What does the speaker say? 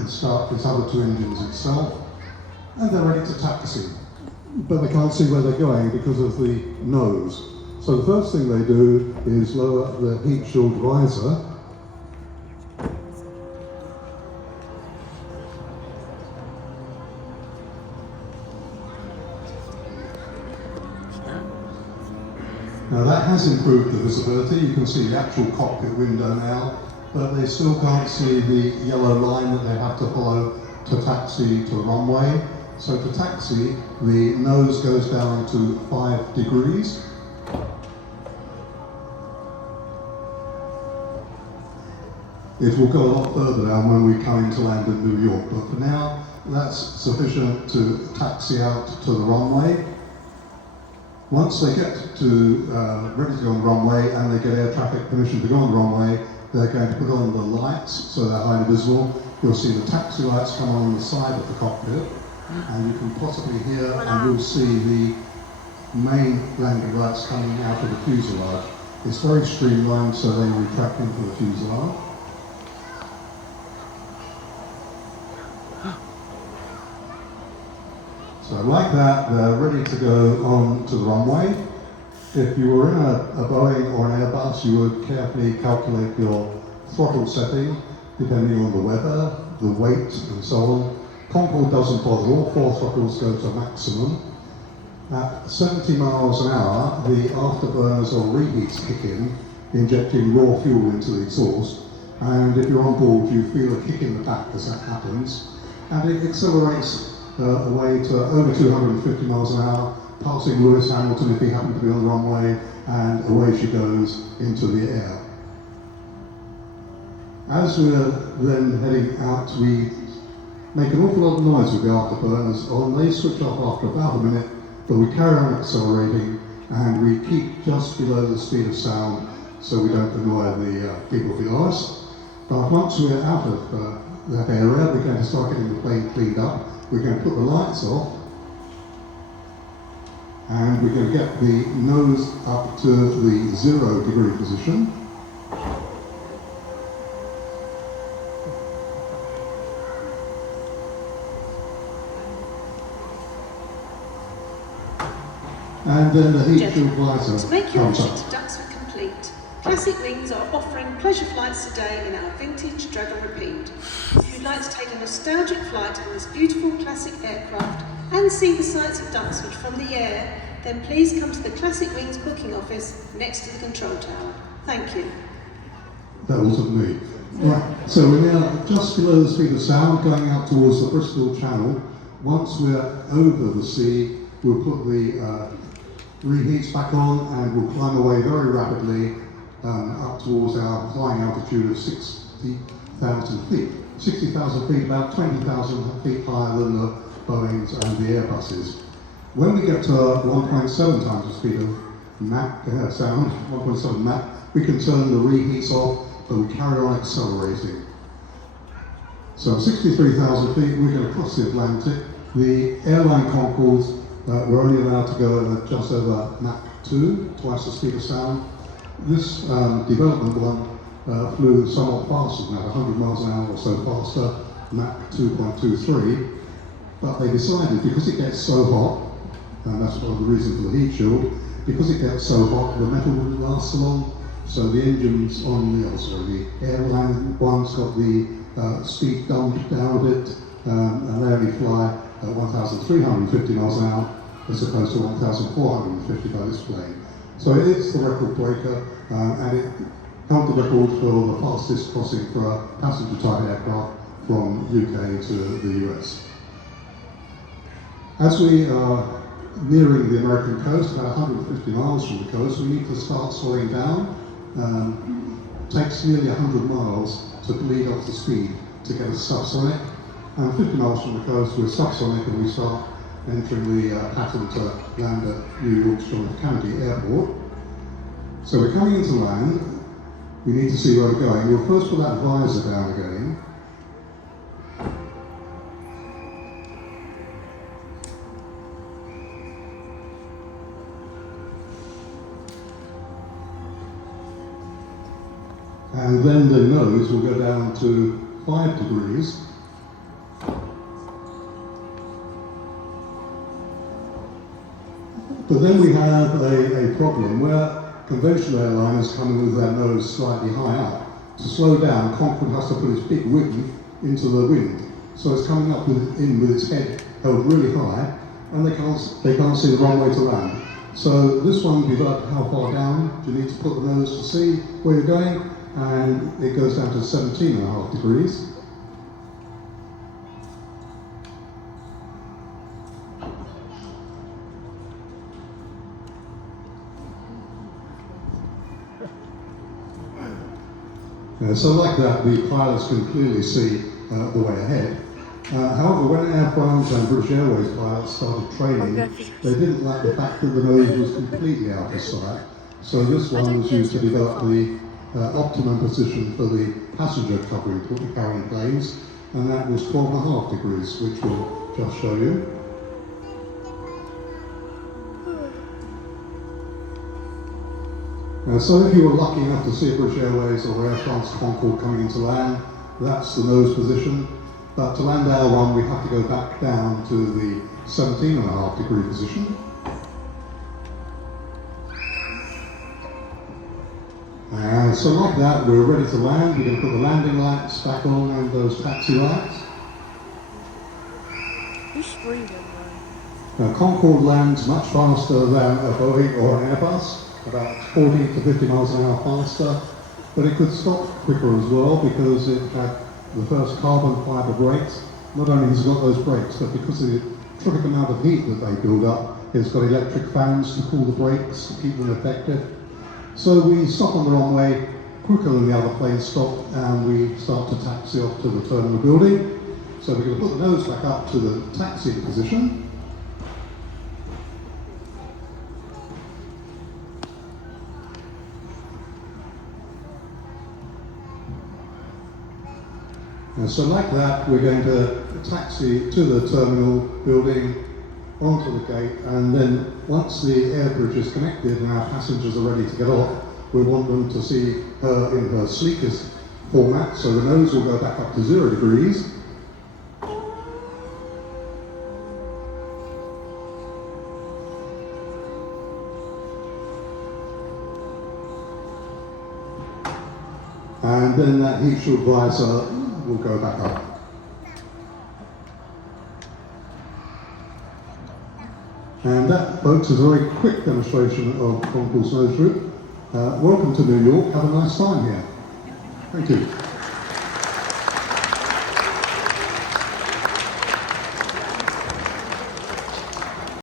can start its other two engines itself, and they're ready to taxi. But they can't see where they're going because of the nose. So the first thing they do is lower the heat shield visor. Now that has improved the visibility. You can see the actual cockpit window now, but they still can't see the yellow line that they have to follow to taxi to the runway. So to taxi, the nose goes down to 5 degrees. It will go a lot further down when we come into land in New York, but for now, that's sufficient to taxi out to the runway. Once they get to ready to go on the runway and they get air traffic permission to go on the runway, they're going to put on the lights so they're highly visible. You'll see the taxi lights come on the side of the cockpit, and you can possibly hear and you'll see the main landing lights coming out of the fuselage. It's very streamlined, so they retract into the fuselage. So like that, they're ready to go on to the runway. If you were in a Boeing or an Airbus, you would carefully calculate your throttle setting, depending on the weather, the weight, and so on. Concorde doesn't bother, all 4 throttles go to maximum. At 70 miles an hour, the afterburners or reheats kick in, injecting raw fuel into the exhaust. And if you're on board, you feel a kick in the back as that happens. And it accelerates away to over 250 miles an hour, passing Lewis Hamilton if he happened to be on the runway, and away she goes into the air. As we're then heading out, we make an awful lot of noise with the afterburners on. They switch off after about a minute, but we carry on accelerating and we keep just below the speed of sound so we don't annoy the people below us. But once we're out of that area, we're going to start getting the plane cleaned up. We're going to put the lights off, and we're going to get the nose up to the 0 degree position. And then the heat shield visor to make your comes entry up. to Duxford complete, Classic Wings are offering pleasure flights today in our vintage Dragon Repeat. If you'd like to take a nostalgic flight in this beautiful classic aircraft and see the sights of Duxford from the air, then please come to the Classic Wings booking office next to the control tower. Thank you. That wasn't me. Right, so we're now just below the speed of sound, going out towards the Bristol Channel. Once we're over the sea, we'll put the reheats back on and we'll climb away very rapidly up towards our flying altitude of 60,000 feet. 60,000 feet, about 20,000 feet higher than the Boeings and the Airbuses. When we get to 1.7 times the speed of Mach sound, 1.7 Mach, we can turn the reheats off, but we carry on accelerating. So 63,000 feet, we're going to cross the Atlantic. The airline Concordes we're only allowed to go at just over Mach 2, twice the speed of sound. This development one flew somewhat faster than that, 100 miles an hour or so faster, Mach 2.23. But they decided, because it gets so hot, and that's one of the reasons for the heat shield, because it gets so hot, the metal wouldn't last so long. So the engines on the, the airline one's got the speed dumped down a bit, and they only fly at 1,350 miles an hour, as opposed to 1,450 by this plane. So it is the record breaker, and it held the record for the fastest crossing for a passenger type aircraft from UK to the US. As we are nearing the American coast, about 150 miles from the coast, we need to start slowing down. It takes nearly 100 miles to bleed off the speed to get a subsonic. And 50 miles from the coast, we're subsonic and we start entering the pattern to land at New York's John F. Kennedy Airport. So we're coming into land, we need to see where we're going. We'll first put that visor down again. And then the nose will go down to 5 degrees. But then we have a problem where conventional airliners come in with their nose slightly high up. To slow down, Concorde has to put its big wing into the wind. So it's coming up in with its head held really high, and they can't see the runway to land. So this one, you've got how far down do you need to put the nose to see where you're going, and it goes down to 17.5 degrees. So like that, the pilots can clearly see the way ahead. However, when Air France and British Airways pilots started training, they didn't like the fact that the nose was completely out of sight. So this one was used to develop the optimum position for the passenger carrying planes, and that was 12.5 degrees, which we'll just show you. So if you were lucky enough to see a British Airways or Air France Concorde coming into land, that's the nose position. But to land our one, we have to go back down to the 17.5 degree position. And so like that, we're ready to land. We're going to put the landing lights back on and those taxi lights. Who's screaming, Now, Concorde lands much faster than a Boeing or an Airbus, about 40 to 50 miles an hour faster, but it could stop quicker as well because it had the first carbon fibre brakes. Not only has it got those brakes, but because of the terrific amount of heat that they build up, it's got electric fans to cool the brakes to keep them effective. So we stop on the runway quicker than the other planes stop, and we start to taxi off to the terminal building. So we're going to put the nose back up to the taxiing position. And so like that, we're going to taxi to the terminal building, onto the gate, and then once the air bridge is connected and our passengers are ready to get off, we want them to see her in her sleekest format, so the nose will go back up to 0 degrees. And then that heat shield visor will go back up. And that, folks, is a very quick demonstration of Concorde's nose route. Welcome to New York. Have a nice time here. Thank you.